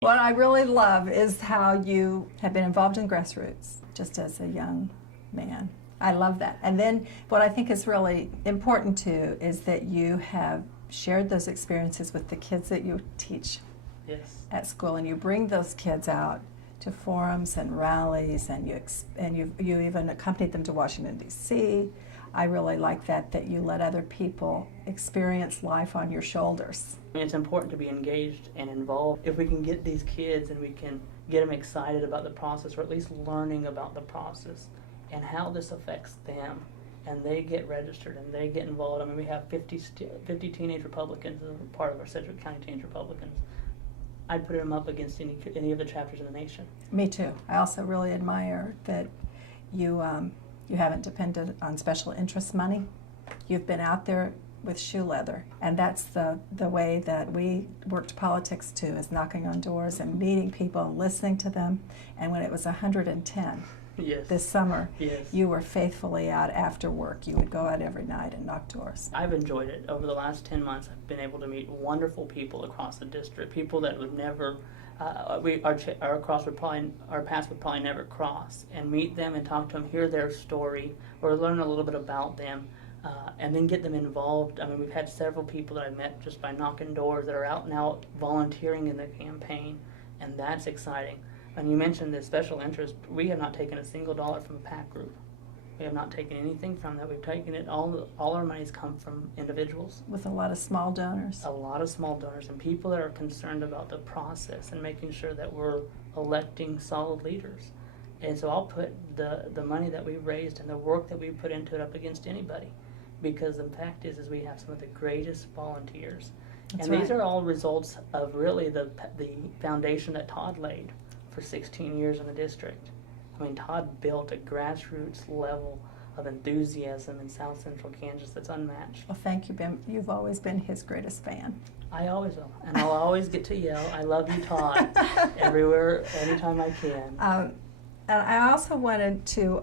What I really love is how you have been involved in grassroots just as a young man. I love that. And then what I think is really important too is that you have shared those experiences with the kids that you teach Yes. at school, and you bring those kids out to forums and rallies, and you even accompanied them to Washington, D.C. I really like that you let other people experience life on your shoulders. I mean, it's important to be engaged and involved. If we can get these kids and we can get them excited about the process, or at least learning about the process and how this affects them, and they get registered and they get involved. I mean, we have 50 teenage Republicans as a part of our Sedgwick County Teenage Republicans. I'd put them up against any of the chapters in the nation. Me too. I also really admire that you haven't depended on special interest money. You've been out there with shoe leather, and that's the way that we worked politics too, is knocking on doors and meeting people and listening to them. And when it was 110 Yes. this summer, Yes. you were faithfully out after work. You would go out every night and knock doors. I've enjoyed it. Over the last 10 months, I've been able to meet wonderful people across the district, people that would never, our paths would probably never cross, and meet them and talk to them, hear their story, or learn a little bit about them, and then get them involved. I mean, we've had several people that I've met just by knocking doors that are out now volunteering in the campaign, and that's exciting. And you mentioned the special interest. We have not taken a single dollar from a PAC group. We have not taken anything from that. We've taken it, all our money's come from individuals. With a lot of small donors. A lot of small donors and people that are concerned about the process and making sure that we're electing solid leaders. And so I'll put the money that we've raised and the work that we've put into it up against anybody. Because the fact is we have some of the greatest volunteers. That's and right. These are all results of really the foundation that Todd laid for 16 years in the district. I mean, Todd built a grassroots level of enthusiasm in South Central Kansas that's unmatched. Well, thank you, Ben. You've always been his greatest fan. I always will, and I'll always get to yell, "I love you, Todd," everywhere, anytime I can. And I also wanted to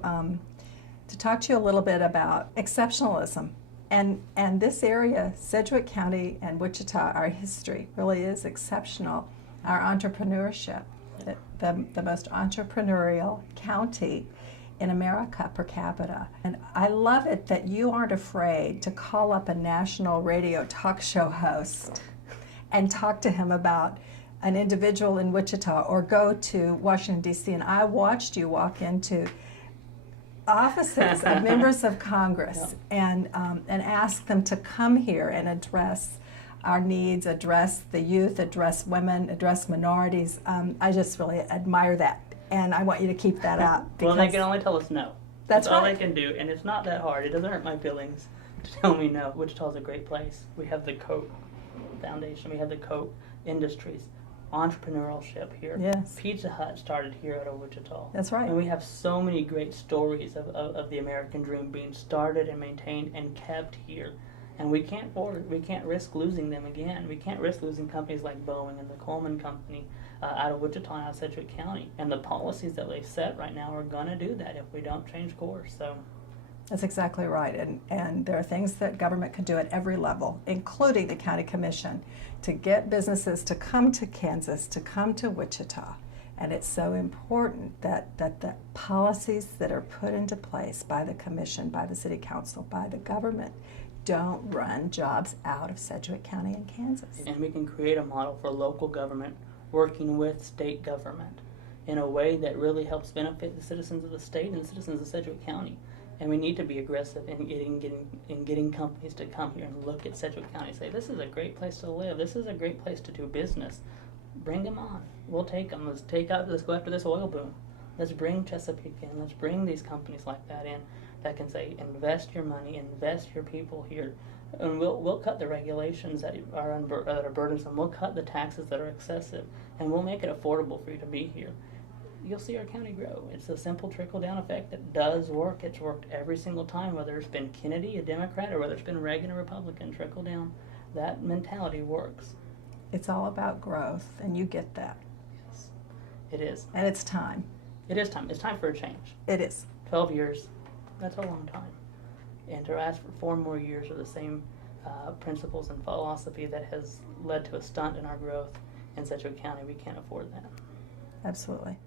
talk to you a little bit about exceptionalism. And this area, Sedgwick County and Wichita, our history really is exceptional. Our entrepreneurship, the most entrepreneurial county in America per capita. And I love it that you aren't afraid to call up a national radio talk show host and talk to him about an individual in Wichita, or go to Washington, D.C. And I watched you walk into offices of members of Congress and ask them to come here and address our needs, address the youth, address women, address minorities. I just really admire that, and I want you to keep that up. Well, they can only tell us no. That's all right. they can do, and it's not that hard. It doesn't hurt my feelings to tell me no. Wichita's a great place. We have the Coke Foundation. We have the Coke Industries. Entrepreneurship here. Yes. Pizza Hut started here out of Wichita. That's right. And we have so many great stories of the American dream being started and maintained and kept here. And we can't risk losing them again. We can't risk losing companies like Boeing and the Coleman Company out of Wichita and out of Sedgwick County. And the policies that they've set right now are going to do that if we don't change course. So that's exactly right. And there are things that government can do at every level, including the county commission, to get businesses to come to Kansas, to come to Wichita. And it's so important that the policies that are put into place by the commission, by the city council, by the government, don't run jobs out of Sedgwick County and Kansas. And we can create a model for local government working with state government in a way that really helps benefit the citizens of the state and the citizens of Sedgwick County. And we need to be aggressive in getting companies to come here and look at Sedgwick County and say, this is a great place to live. This is a great place to do business. Bring them on. We'll take them. Let's go after this oil boom. Let's bring Chesapeake in. Let's bring these companies like that in that can say, invest your money, invest your people here. And we'll cut the regulations that are burdensome. We'll cut the taxes that are excessive. And we'll make it affordable for you to be here. You'll see our county grow. It's a simple trickle-down effect that does work. It's worked every single time, whether it's been Kennedy, a Democrat, or whether it's been Reagan, a Republican. Trickle-down, that mentality works. It's all about growth, and you get that. Yes, it is. And it's time. It is time. It's time for a change. It is. 12 years, that's a long time. And to ask for 4 more years of the same principles and philosophy that has led to a stunt in our growth in Sedgwick County. We can't afford that. Absolutely.